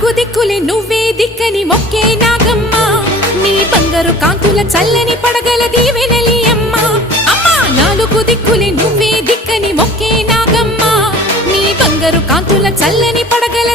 నాలుగు దిక్కులే నువ్వే దిక్కని మొక్కే నాగమ్మ నీ బంగారు కాంతుల చల్లని పడగల దీవెనలి అమ్మ అమ్మా నాలుగు దిక్కులే నువ్వే దిక్కని మొక్కే నాగమ్మ నీ బంగారు కాంతుల చల్లని పడగల